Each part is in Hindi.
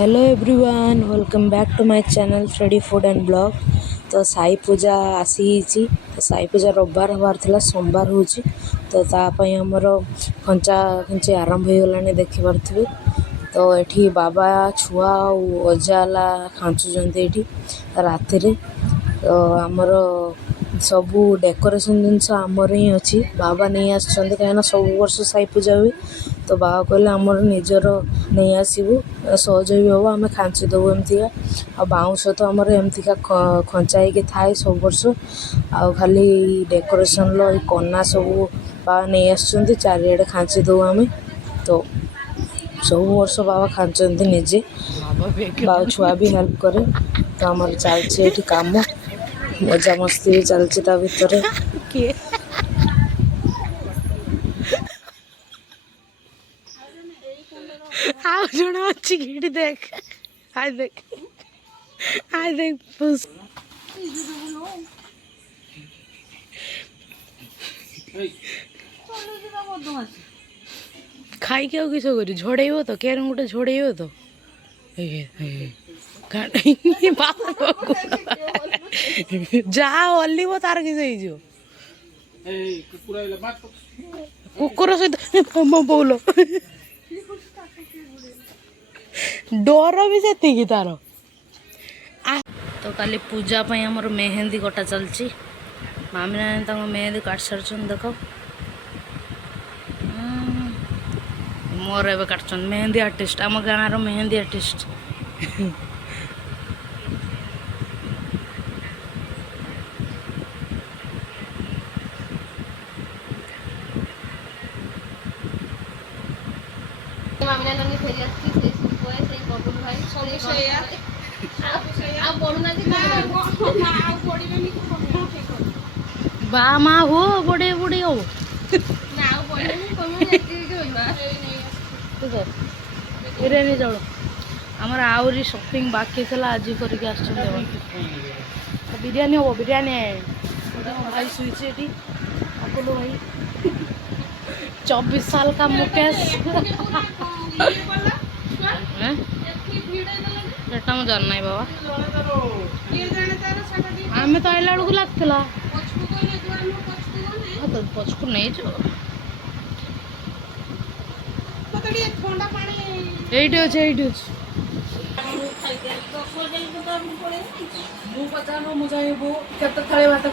Hello everyone welcome back to my channel Freddy food and blog. तो साई पूजा आसी तो साई पूजा रविवार हबार थिला सोमवार होची तो तापाई हमर खंचा खंची आरंभ हो गलानी देखि पारथिबे। तो एठी बाबा छुआ अजाला खांचुचंती एठी राति रे। तो हमर सबू डेकोरेशन जिनस आमर ही अच्छी बाबा नहीं आसछंती कहीं सब वर्ष साई पूजा हुए। तो बाबा कहले आमर निजर नहीं आसबू सहज भी हम आम खांची देवु एमती आ बाउंश तो आमर एमतीका खंचा हो थाए सब वर्ष आ खाली डेकोरेशन कना सब बाबा नहीं आसछंती चारिआडे खांची देवु आम। तो सब वर्ष बाबा खांचती निजे बाबा छुआ भी हेल्प करे। तो आमर चलती काम मजा मस्ती भी चलती ता भितर। आओ जणा अच्छी घिड़ी देख आज देख पुस खाई के किस करी झड़ेब तो केर गोटे झड़ेब तो जहाँ हल्ब तार किस कुकुर सहित मो बोल डर भी से तार। तो काली पूजा पाई हमर मेहंदी कटा चलची मामी ना मेहंदी काट सार देख मोर ए काट मेहंदी आर्टिस्ट आम गाँव मेहंदी आर्टिस्ट। बा माँ हो बड़े बड़े हो बिरयानी चाउल आमर आहरी शॉपिंग बाकी थी आज करके बिरयानी हम बिरयानी भाई शुचे अकुल भाई 24 साल का मुकेश सेटा मुझे जानना है बाबा आम तो आइला बेलू लगता तो पचकू नहीं जो एट अच्छे मुझे थाली भात खाई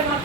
भात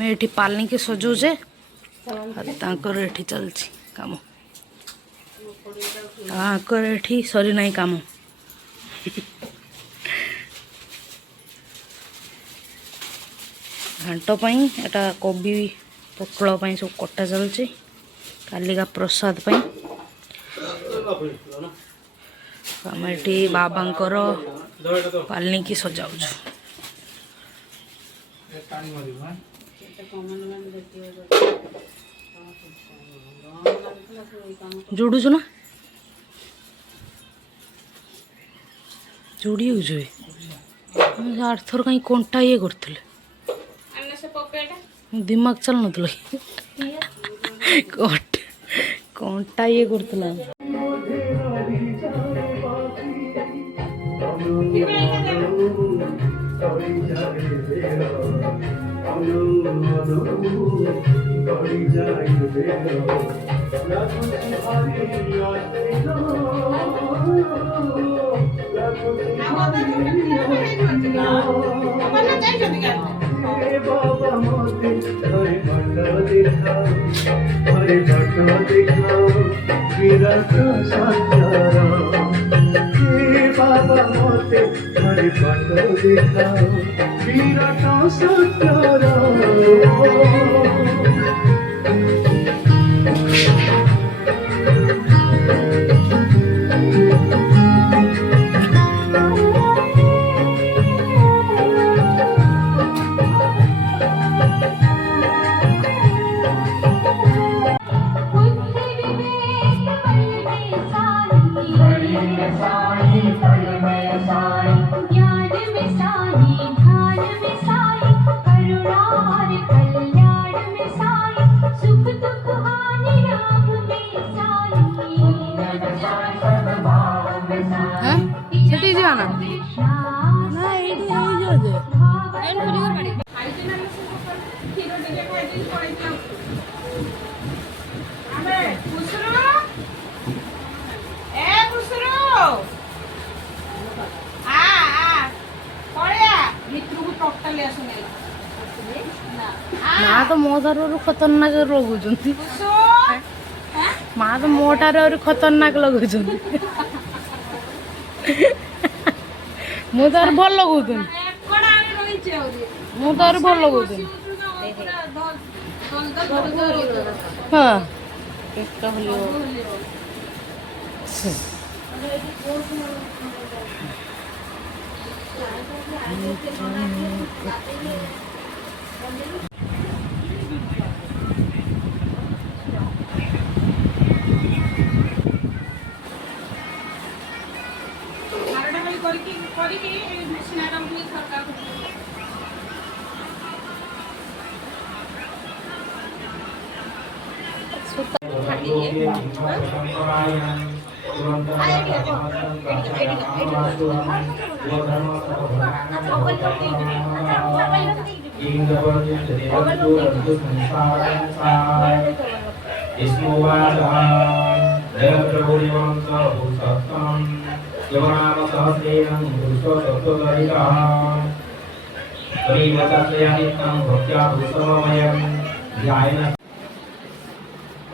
ये पालनी के सजौचे ये चलती कम ये सरी ना कम घाट पाई एटा कोबी पटल सब कटा चलती कालिका प्रसाद पाई आम ये बाबांकर पालनी की सजाऊँ जोड़ुच ना जोड़ी आठ थर कहीं कंटा ये करते दिमाग चल ना कंटा ये करते हे बाबा मोते हरे भट दिखाओ, हरे भट दिखाओ विराट सत्यर। हे बाबा मोते हरे भट दिखाओ विराट सत्यर। ସେଠି ଯିବା ନା ନା ଏଇଠି ହେଇଯିବ ଯେ ମା ତ ମୋ ଠାରୁ ଖତରନାକ ଲଗାଉଛନ୍ତି ମା ତ ମୋ ଠାରୁ ଆହୁରି ଖତରନାକ ଲଗାଉଛନ୍ତି ମୁଁ ତ ଆହୁରି ଭଲ ଲଗାଉଥିଲି ମୁଁ ତ ଆହୁରି ଭଲ ଲଗାଉଥିଲି ହଁ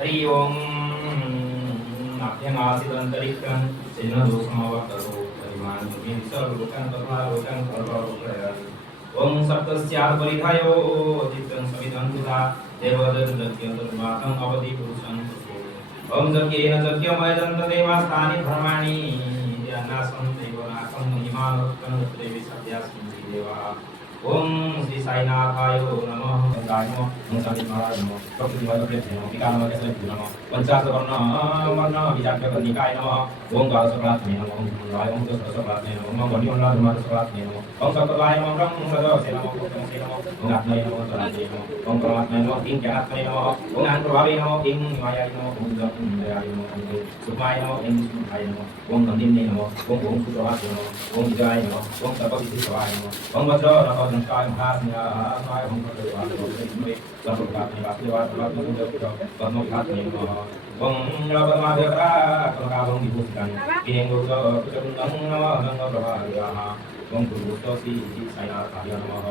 हरि ओम नाट्यमासिदंतरिक्षं सिन्नदोषमवतरो परिमाण मुनि सर्वलोकं तथा लोकं सर्वलोकं ओम सप्तस्यात् परिधायो चित्तं समिदं तुला देवदत्तं तद्वातं अवधि पुरुषं ओम जज्ञेन जज्ञमयजन्त देवास्तानि धर्माणि यानासं देवनासं महिमानोत्तं देवी सत्यास्मि देवा ओम श्री साईनाथाय नमः गाय नमः मुंसादि महाराज नमः प्रकृति वाले प्रेत नमः विकार नमः कैसे नमः पंचाशवर्ण वर्ण विचार निकाय नमः ओम गाय सकलात्मे नमः ओम गाय ओम सकलात्मे नमः ओम गणि ओम धर्म सकलात्मे नमः ओम सकलाय नमः ब्रह्म सदा से नमः ओम से नमः ओम आत्मने नमः तराते नमः ओम परमात्मने नमः किं ज्ञानात्मने नमः ओम ज्ञान प्रभावे नमः किं मायाय नमः ओम जपयाय नमः ओम सुखाय नमः ओम सुखाय नमः ओम नंदिने नमः ओम सुप्रभाते नमः ओम विजयाय नमः ओम सर्वसिद्धि प्रभाय नमः ओम वज्र काय महात्म्याय ओम भगवान सर्वप्राप्ति वासुदेवाय सर्वज्ञ कर्म विघातने नमः ओम नवमाध्यता कर्मकाभं विभूषितानि किनेन्दुर्ग कुचकुन्दं नमः गंगा प्रभायाः ओम गुरुस्तोषि साईनाथाय नमः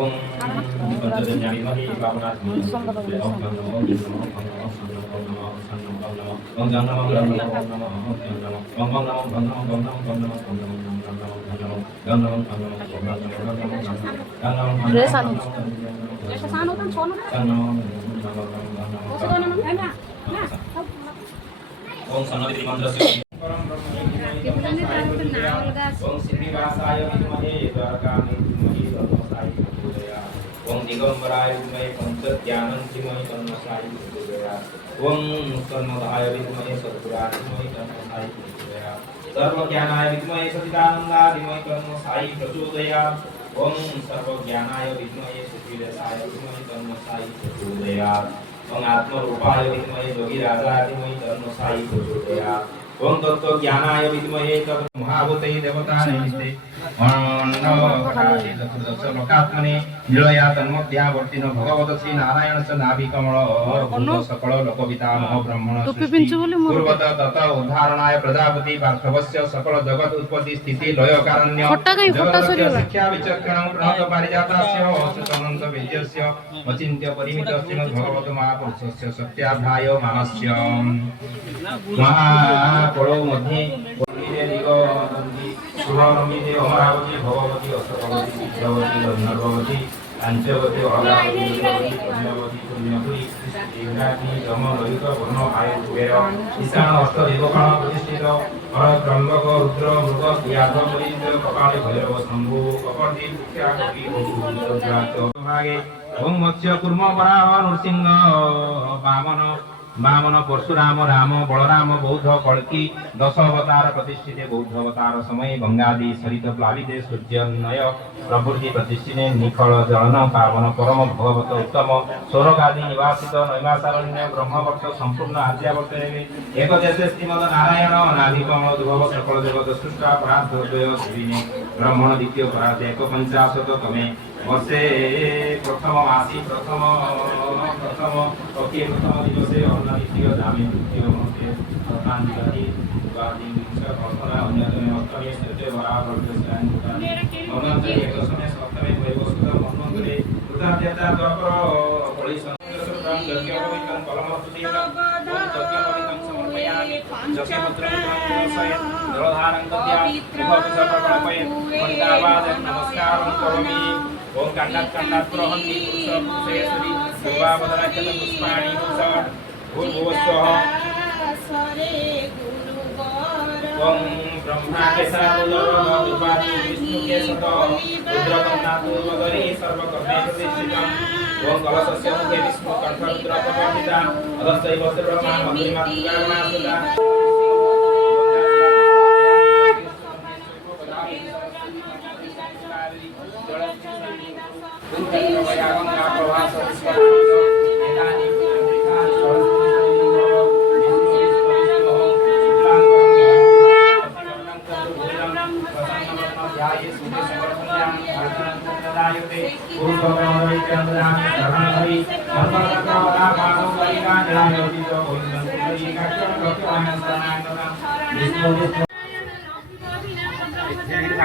ओम पंचजन्यानि महि पावनात्मि ओम नमो ओम नमो ओम नमो ओम नमो ओम नमो ओम नमो ओम नमो ओम नमो ओम नमो ओम नमो ओम नमो ओम नमो ओम सन्नति मंत्रस्य ओम श्रीनिवासाय विद्महे द्वारकामीं धीमहि तन्नो साई प्रचोदयात् ओम दिगंबराय विद्महे पंचज्ञानं धीमहि तन्नो साई प्रचोदयात् ओम सन्मदाय विद्महे सद्गुराय धीमहि तन्नो साई प्रचोदयात् सर्वज्ञानाय विद्महे सच्चिदानन्दाय धीमहि तन्नो साई प्रचोदयात् ओम सर्वज्ञानाय विद्महे सुखीरसाय धीमहि तन्नो साई प्रचोदयात् ओम आत्मरूपाय विद्महे योगीराजाय धीमहि तन्नो साई प्रचोदयात् ओम तत्त्वज्ञानाय विद्महे तत् महाभूते देवता निमित्ते लोकात्मने लीलया तन्मध्यावर्तिनो भगवत श्री नारायण च नाभि कमल सकल लोकपितामह ब्रह्मण पूर्वत तत उद्धारणाय प्रजापति पार्थवस्य सकल जगत उत्पत्ति स्थिति लय कारण्य जगतस्य शिक्षा विचक्षणं प्रणत पारिजातस्य अच्युतानंद वेद्यस्य अचिन्त्य परिमित श्रीमद् भगवत महापुरुषस्य सत्याध्याय मानस्य महापरो मध्ये शुभनमिते अमरावती भगवती अष्टभवती चित्रवती गन्धर्ववती पांचवती अमरावती पुण्यवती पुण्यपुरी इंद्राग्नि जम ललित वर्ण आयु कुबेर ईशान अष्टदेवगण प्रतिष्ठित त्र्यंबक रुद्र मृग क्रियाध मरीन्द्र कपाले भैरव शंभु कपर्दी मुख्या भागे ओम मत्स्य कुर्म वराह नृसिंह वामन वामन परशुराम राम बलराम बौद्ध कल्की 10 अवतार प्रतिष्ठिते बौद्ध अवतार समय गंगादि सरित प्लाविते सूर्यनय प्रभृति प्रतिष्ठिते निखल जलन पावन परम भगवत उत्तम स्वर्गादि निवासित नैमासारण्य ब्रह्मवर्त संपूर्ण आद्यावर्तने एक देशे श्रीमद नारायण अनादि कमल दुभव सकल जगत सृष्टा पराद्वय श्रीने ब्राह्मण द्वितीय परार्थ 150तमे वर्षे प्रथम मासी प्रथम दिवसे अन्नद्वितीय दामे तृतीय मन्त्रे शतान्तिकति उपाधि कल्पना अन्यतमे अष्टमे तृतीय वराहवर्गस्यान् अनन्तरे एकदशमे सप्तमे वैवस्वत मन्वन्तरे कृताद्यता द्वापर परिसंसृतं यज्ञोपवीतं कलमस्तुतीतं यज्ञोपवीतं समर्पयामि जपपुत्रं जलधारं दद्या मुखपुष्पप्रकल्पयेत् घण्टावादनं नमस्कारं करोमि ओम कंडात प्रहन्ति पुरुष पुरुषेश्वरी सर्वावदनाख्यत पुष्पाणि पुरुषात् भूर्भुवस्वः ओम ब्रह्मा के साधुदर उपाधि विष्णु के सत रुद्रकन्नातुर्वगरी सर्वकर्मे प्रतिष्ठितम् ओम कलशस्य मुखे विष्णु कंठ रुद्रकपर्णिता अधस्तैव सर्वमा मधुरिमा तुकारणा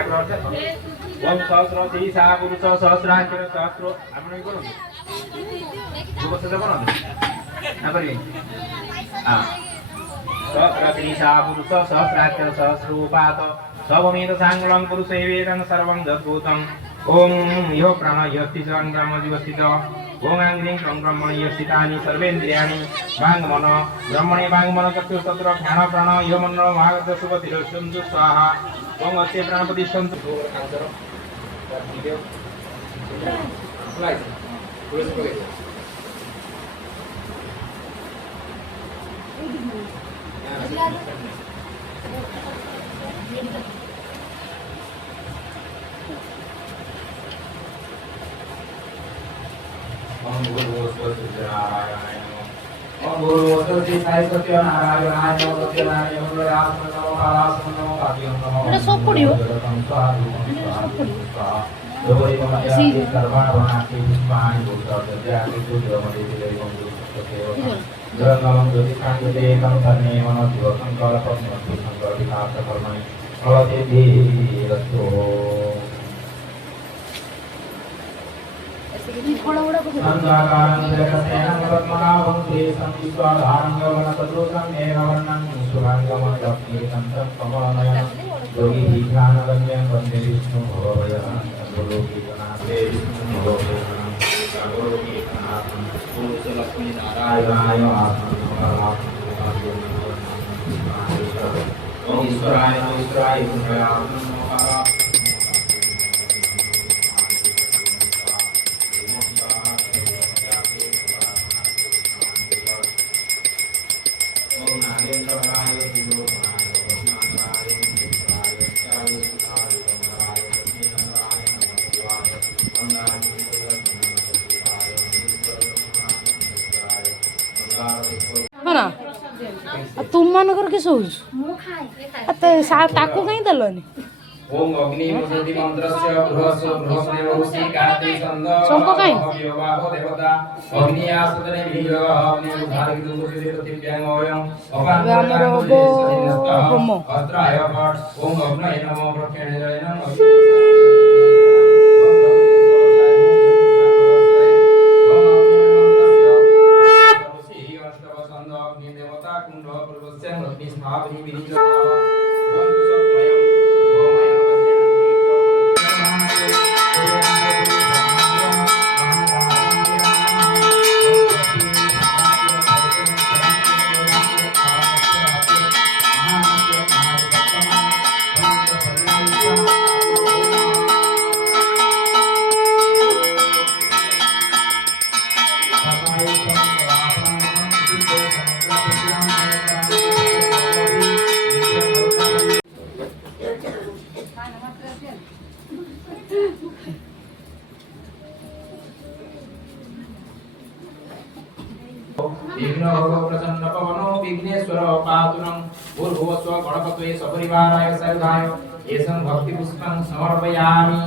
ओम सहस्र शीर्षा पुरुष सहस्राक्षर सहस्र आपण करू जो बस करू ना करी हां सहस्र शीर्षा पुरुष सहस्राक्षर सहस्रोपात सबमेत सांगलं पुरुषे वेदं सर्वं दद्भूतम् ओम यो प्राण यस्ति च ब्रह्म जीवस्थित ओम आंग्रीं क्रम ब्रह्मणि यस्थितानि सर्वेन्द्रियाणि वाङ्मन ब्रह्मणे वाङ्मन चक्षुस्तत्र ध्यान प्राण यो मन महागत सुपतिरस्यन्तु स्वाहा ओम अस्य प्राणपति सन्तु ओम गुरु सत्यनारायण ओम गुरु सत्यनारायण सत्यनारायण सत्यनारायण नमो नमो कालासनो काव्यं नमो এটা সব পড়িও जोरी ममया सर्वाण वनाति पुष्पाणि भूतद्याति सुद्रमदेति देवं जगन्नामं ज्योतिषाङ्गते तं तन्मे मनोज्योतं कल्पं संकल्पितार्थकर्मणि फलते रस्तो अंधाकारं जगत्तेन पद्मनाभं देशं विश्वाधारं गगनसदृशं मेघवर्णं सुराङ्गमण्डपीतं कमलनयनं योगी ध्यानगम्यं वन्दे विष्णु भवभयहं सर्वलोकीनाथे विष्णु भवभयहं सर्वलोकीनाथं पुरुषलक्ष्मी नारायणाय आत्मने ओम ईश्वराय नमः तुम ମାନଙ୍କର କିସ ହଉଛି ତାକୁ କାହିଁ ଦେଲନି ओम अग्नि वसति मंत्रस्य बृहस्व बृहस्पतिव ऋषि कार्तिक छंद शंख काई? बाहो देवता अग्नि आसदने वियोग अग्नि उद्धारक दुर्गति प्रतिज्ञां ओयं ଏବେ ଆମର ହବ ହୋମ। अस्त्राय फट ओम अग्नये नमो प्रक्षेणय नमः देवता कुंड पूर्वस्य अग्नि स्थापनी विनिज विघ्न प्रसन्न पवनो विघ्नेश्वर पातुरं भूर्भुवस्व गणपतये सपरिवाराय सर्वाय एषं भक्ति पुष्पं समर्पयामि